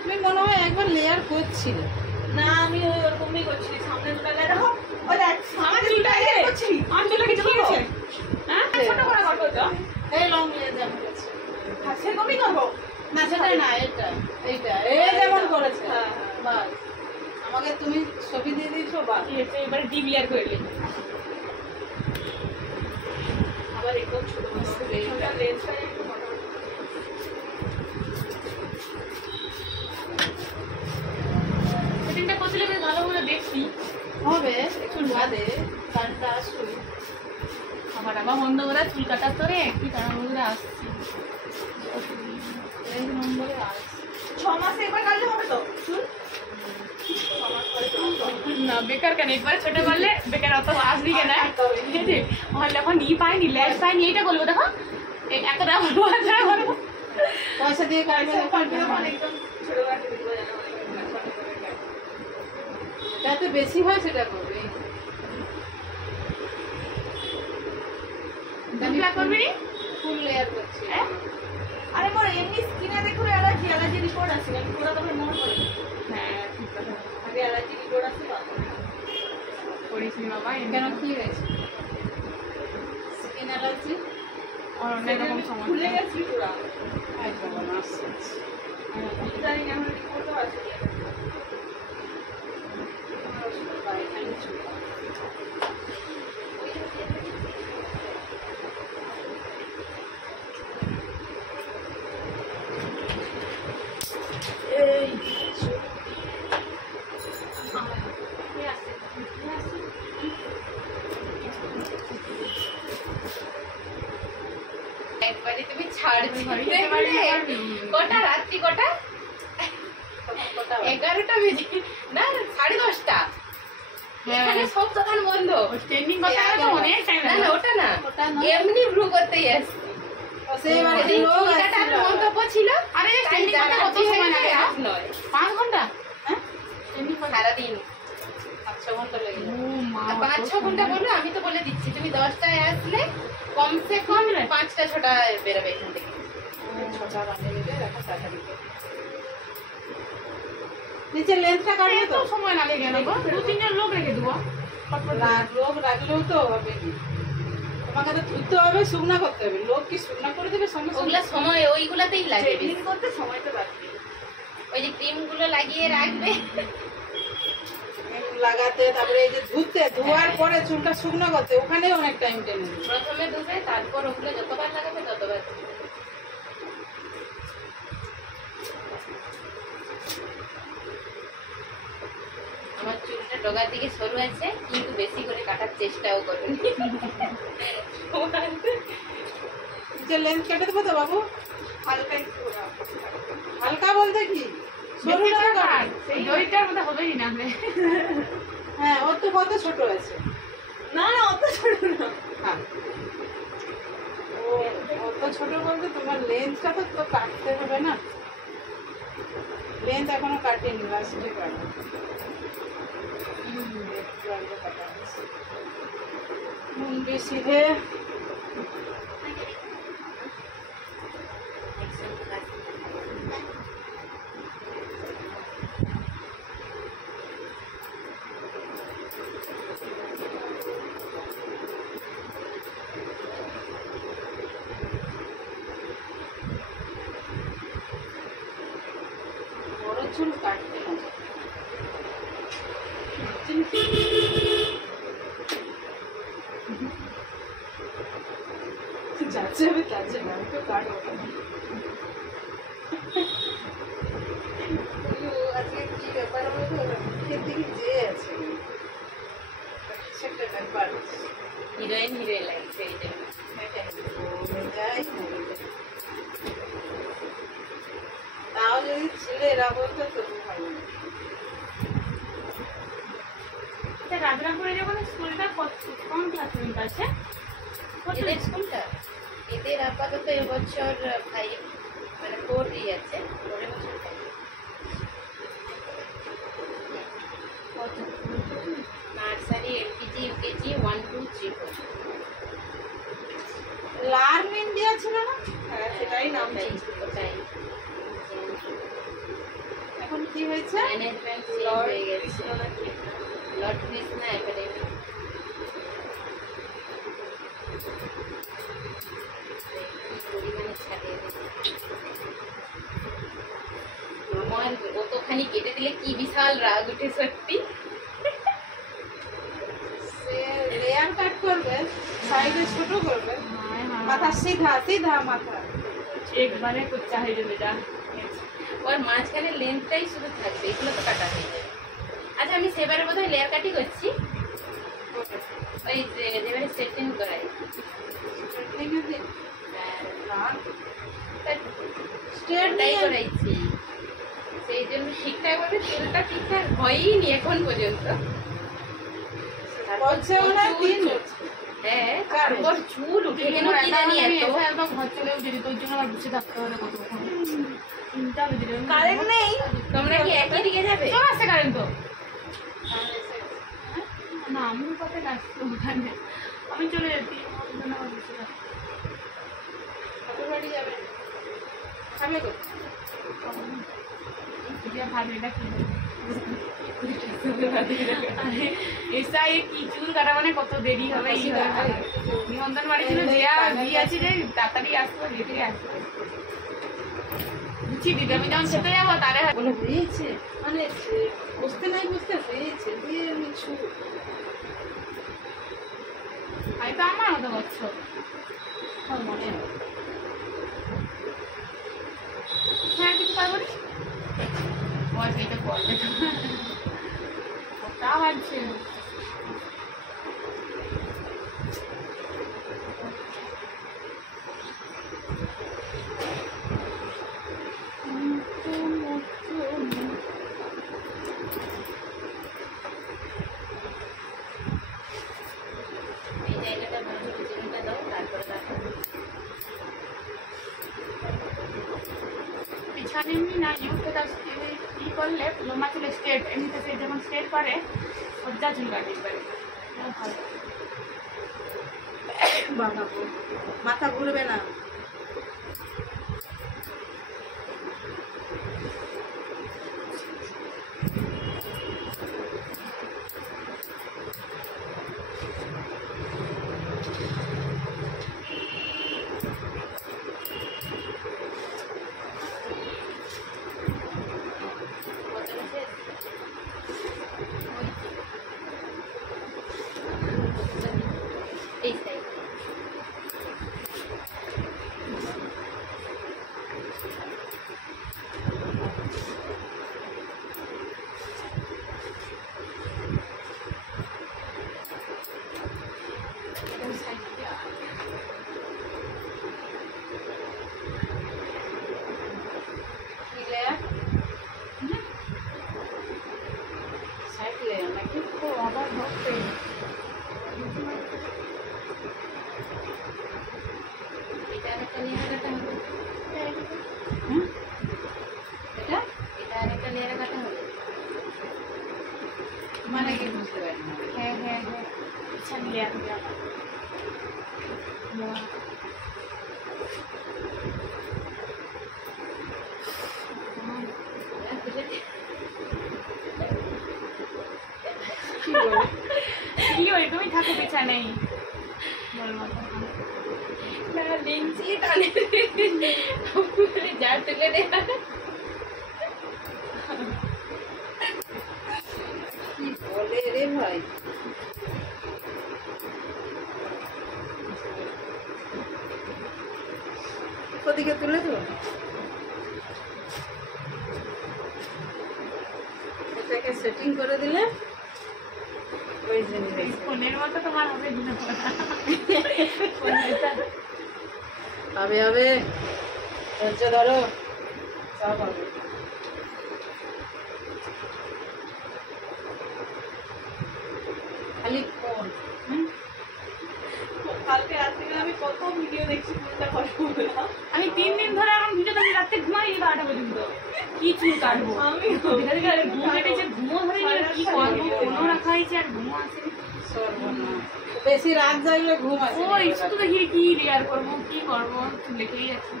তুমি মনে হয় একবার লেয়ার করছিলে। না আমি ওরকমই করছি, সামনে দুটো লেয়ার দেখো। ওই দেখ আমার চুলটা লেয়ার করছি, আমার চুলটা কিছু হয়েছে। হ্যাঁ ছোট করে করবো তো, এই লং লেয়ার যেমন করেছে। হ্যাঁ সেরকমই করবো। না সেটা না, এটা এইটা এই যেমন করেছে। হ্যাঁ বাস আমাকে তুমি ছবি দিয়ে দিয়েছো। বাস এবারে ডিপ লেয়ার করে নিই। আবার একদম ছোট ছোট লেন্সটা একটু মোটা সেটিংটা করলে বেশ ভালো করে দেখছি হবে একটু বাদে গানটা আসুন। আমার বন্ধ করে চুল কাটার তোরে কি তাড়াহুড়ো আসছে। এই নম্বরে আস 6 মাসে একবার কাটলে হবে তো চুল? না বেকার কেন, একবার ছোট করলে বেকার অত আসবি কেন? আমার যখন পাইনি ল্যাস পাইনি এইটা বলবো দেখো একটা বলবো বলবো পয়সা দিয়ে কাটবে। একদম ছোট কাটে দিব যাতে বেশি হয় সেটা করবে। করবি ফুল লেয়ার করছি। আরে মোর এমনি স্কিনে দেখো অ্যালার্জি রিপোর্ট আছে, আমি পুরো তখন মনে করি। হ্যাঁ ঠিক কথা, আগে অ্যালার্জি রিপোর্ট আছে করিস নি বাবা। কেন কি হয়েছে? স্কিন অ্যালার্জি অনেক রকম সমস্যা ভুলে গেছি পুরো। আচ্ছা বাবা জানি না আমার রিপোর্টও আছে। একবারে তুমি ছাড় কটা রাত্রি কটা 11টা বেজে না 10:30টা এখানে সব দোকান বন্ধ। ট্রেনিং করতে গেলে তো অনেক টাইম না না ওটা না এমনি ভ্রু করতেই আসছি। মন্তব্য ছিল আরে ট্রেনিং করতে কত সময় লাগে? 5 ঘন্টা সারাদিন 5-6 ঘন্টা লেগে যাবে। 5-6 ঘন্টা বললো। আমি তো বলে দিচ্ছি তুমি 10টায় আসলে কমসে কম 5টা-6টায় বেরোবে এখান থেকে। 6টা বাজে দিলে দেখো টাকা দিতে নিচে লেন্সটা কাটবে তো তো। সময় লাগে কেন গো? 2-3 লোক রেখে দেবো। লোক রাখলেও তো হবে না, তোমাকে তো ধুতে হবে, শুকনা করতে হবে। লোক কি শুকনা করে দেবে সঙ্গে সঙ্গে? ওগুলা সময় ওইগুলাতেই লাগে বেশি। ট্রেনিং করতে সময় তো লাগবে। ওই যে ক্রিম গুলো লাগিয়ে রাখবে লাগাতে, তারপরে এই যে ধুতে, ধোয়ার পরে চুলটা শুকনো করতে, ওখানে অনেক টাইম টেনে নেবে। প্রথমে ধুবে তারপর ওগুলো যতবার লাগাবে ততবার। আমার চুলটা ডগার দিকে সরু আছে কিন্তু বেশি করে কাটার চেষ্টাও করুনি। যে লেন্স কেটে দেবো তো বাবু? হালকা একটু হালকা বলতে কি সরু না কাট? সেই দইটার মধ্যে হবেই না। হ্যাঁ ওর তো কত ছোট আছে। না না অত ছোট না। হ্যাঁ ও অত ছোট বলতে তোমার লেন্সটা তো কাটতে হবে না। লেন্স এখনো কাটেনি, লাস্টে কাটবো। একটু আগে কাটা হয়েছে। বেশি হে বড় চুল কাটতে মজা। যাচ্ছে হবে যাচ্ছে না তো কাটবো। আজকে কি ব্যাপার হলো তো মুখের দিকে যে আছে সেটা ব্যাপার। হিরোইন লাগছে এই জন্য। তাও যদি ছেলেরা বলতো তবু ভালো। রাজরামপুরে যখন স্কুলটা কোন ক্লাস পর্যন্ত আছে? এদের স্কুলটা এদের আপাতত এবছর 5 মানে 4 আছে। 4 বছর nursery LKG UKG 1 2 3 4 learn India ছিল না? হ্যাঁ সেটাই নাম ওটাই কি হয়েছে? ম্যানেজমেন্ট চেঞ্জ লর্ড হয়ে গেছে। কৃষ্ণ নাকি একটা। Lord Krishna academy. পরিমাণে ছাড়ে আমার কতখানি কেটে দিলে কি বিশাল রাগ উঠে সত্যি। সে লেয়ার কাট করবে, সাইডে ছোট করবে, মাথা সিধা সিধা মাথা। একবারে কুচ্চা হয়ে যাবে যা। ওর মাঝখানে লেন্থটাই শুধু থাকবে, এগুলো তো কাটা হয়ে যাবে। আচ্ছা আমি সেবারে বোধহয় লেয়ার কাটই করছি, ওই যে যেবারে স্ট্রেটনিং করাই। স্ট্রেটনিং এর দিন না, স্ট্রেটটাই করাইছি, সেই জন্য ঠিকঠাক ভাবে চুলটা ঠিকঠাক হয়ইনি এখন পর্যন্ত। বলছে ওরা দিন হ্যাঁ তারপর চুল উঠে কেন কি জানি এত। একদম ঘর চলেও যদি তোর জন্য আমার বসে থাকতে হবে কতক্ষণ। চিন্তা বেজে যাবে। কারেন্ট নেই, তোমরা কি একই দিকে যাবে? চলে আসছে কারেন্ট তো। না আমি কোথায় আসছি ওখানে, আমি চলে যাচ্ছি ওর জন্য আমার বসে থাকতে ঠাকুর বাড়ি যাবে, খাবে কো? ভাবি এটা কি এসা কি চুল কাটা মানে কত দেরি হবে। নিমন্ত্রণ বাড়ি ছিল দেয়া দিয়ে আছে যে তাড়াতাড়ি আসবো, দেখে আসবো বুঝি দিদি। আমি যখন খেতে যাবো তারে বলে হয়েছে, মানে বসতে নাই বসতে হয়েছে দিয়ে আমি ছুট আমি তো আমার মতো করছো মনে হয়। হ্যাঁ কিছু পারবো না বয়স এইটা করবে তো তা ভাবছে। এই জায়গাটা ভালো করে চিনিটা দাও, তারপরে পিছনে এমনি না ইউকে ই করলে লোমা চুলে স্ট্রেট, এমনিতে সে যখন স্ট্রেট করে সজ্জা চুল কাটে একবারে ভালো। বাবা মাথা ঘুরবে না। এই সাইড নাকি তো আবার ধরতে এটা একটা লেয়ার কাটা হবে, এটা এটা আরেকটা লেয়ার কাটা হবে। মানে কি বুঝতে পারি না। হ্যাঁ হ্যাঁ হ্যাঁ পিছনে লেয়ার হবে আবার। কি বলে? কি ওই তুমি থাকো পিছনেই বলবো না লিঞ্চি টানে যা তুলে দেয়া। কি বলে রে ভাই? ওদিকে তুলে তো এটাকে সেটিং করে দিলে ওই জন্য ফোনের মতো তোমার হবে না হবে হবে, ধৈর্য ধরো, সব হবে। খালি ফোন। কালকে রাত্রে আমি কত ভিডিও দেখছি চুলটা কাটবো। আমি 3 দিন ধরে এখন ভিডিও দেখি, রাতে ঘুমাই 12টা পর্যন্ত। কি চুল কাটবো আমি ঘুম কেটেছে, ঘুমো ধরে কি করবো, কোনো রাখা হয়েছে আর ঘুমো আসেনি। সর্বনাশ। বেশি রাত জাগলে ঘুম আসে না। ওই শুধু দেখি কি লেয়ার করবো কি করবো লেখেই আছে।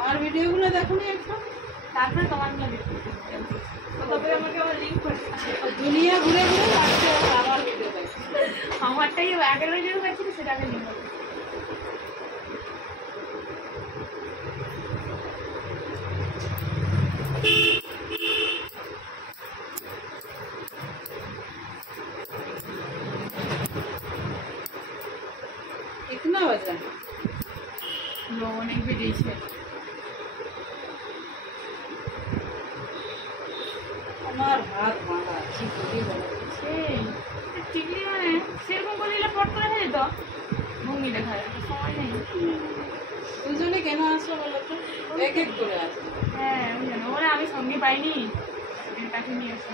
আমার ভিডিওগুলো দেখো নি একটু। তারপরে তোমার গুলো দেখতে তবে আমাকে আমার লিঙ্ক করে দুনিয়া ঘুরে ঘুরে লাস্টে আমার ভিডিও দেখে। আমারটাই আগের বারে যেটা দেখছিল সেটা আগে লিঙ্ক করে कितना वजन लोग অনেক বেরিয়েছে আমার হাত ভাঙা আছে খুবই বড় সেই টিকলি মানে সেরকম করলে পট করে হয়ে যেত ভঙ্গি দেখা যায় সময় নেই দুজনে কেন আসো বলো তো এক এক করে আসো হ্যাঁ আমি জানো বলে আমি সঙ্গে পাইনি তাকে নিয়ে আসি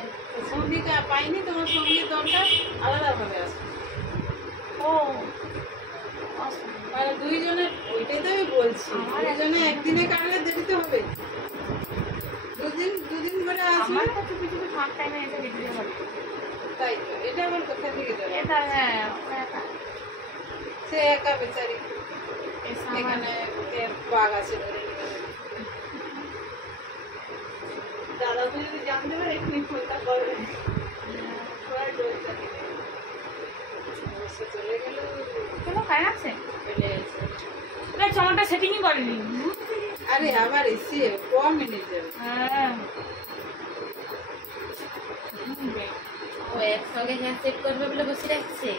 সঙ্গীকে পাইনি তোমার সঙ্গী দরকার আলাদাভাবে আসো ও মানে দুইজনের ওইটাই তো আমি বলছি দুজনে একদিনে কাটলে দেরিতে হবে দুদিন ধরে আসবে আমার তো চুপি চুপি ফাঁক টাইমে এসে বিক্রি হবে তাই তো এটা আবার কোথা থেকে যাবে এটা হ্যাঁ ওরা একা সে একা বেচারি এসে আমার এখানে এর বাঘ আছে ধরে নিয়ে যাবে। দাদা তো যদি জানতে পারে এক্ষুনি ফোনটা করবে সবাই ডোল চালিয়ে দেবে। অবশ্য চলে গেল কেন খায় আছে চলে এসে ওরা চমড়াটা সেটিংই করেনি আরে আবার এসে ক মিনিট যাবে হ্যাঁ ও একসঙ্গে হ্যান্ডশেক করবে বলে বসে রাখছে।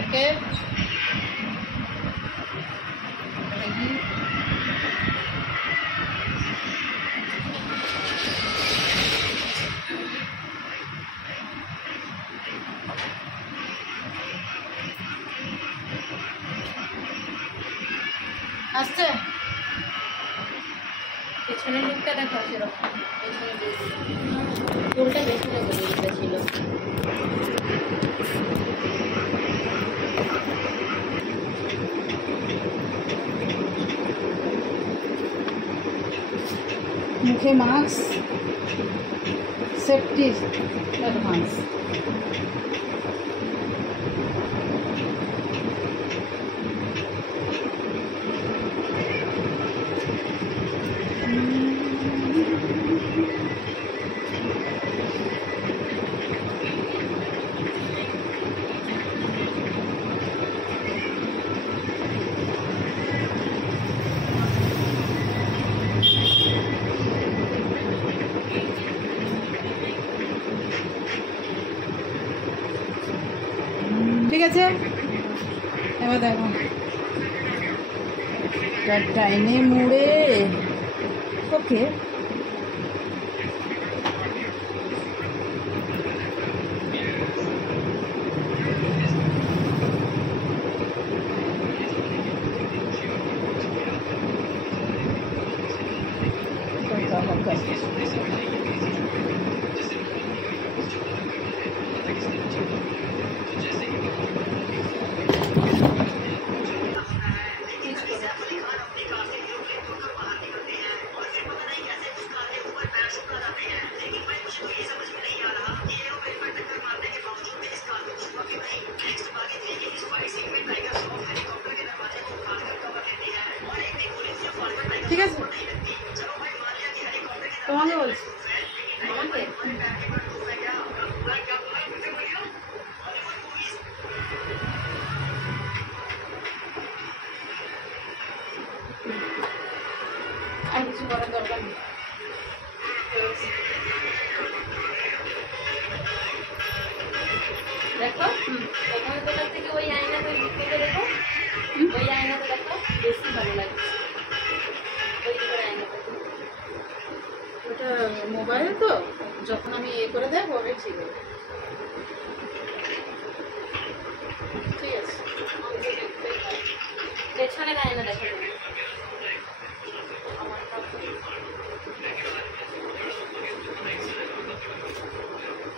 ওকে আসছে পেছনের লুকটা দেখো সেরকম পেছনে চুলটা পেছনে গলিয়ে ছিল। মুখে মাস্ক সেফটি অ্যাডভান্স ঠিক আছে এবার দেখো টাইনে মুড়ে ওকে ঠিক আছে তোমাকে বলছি আমাকে আর কিছু করার দরকার নেই দেখো তোমার দোকান থেকে ওই আয়নাটা বিক্রিতে দেখো ওই আয়নাটা দেখো বেশি ভালো লাগছে ওই দিকের আয়নাটা ওটা মোবাইল তো যখন আমি এ করে দেয় হবে ঠিক আছে ঠিক আছে পেছনের আয়না দেখো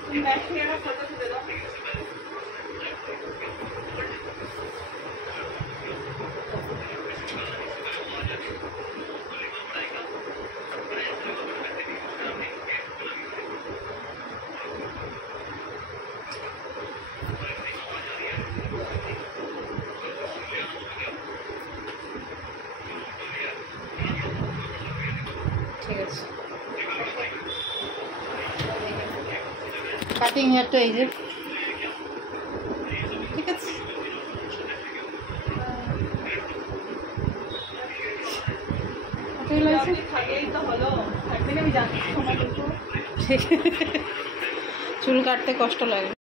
তুমি ব্যাগ থেকে একটা ফটো তুলে দাও ঠিক আছে। কাটিং হেয়ারটা এই যে, ঠিক আছে। আপনি থাকলেই তো হলো, থাকলে আমি জানি সময় দেবো। চুল কাটতে কষ্ট লাগে।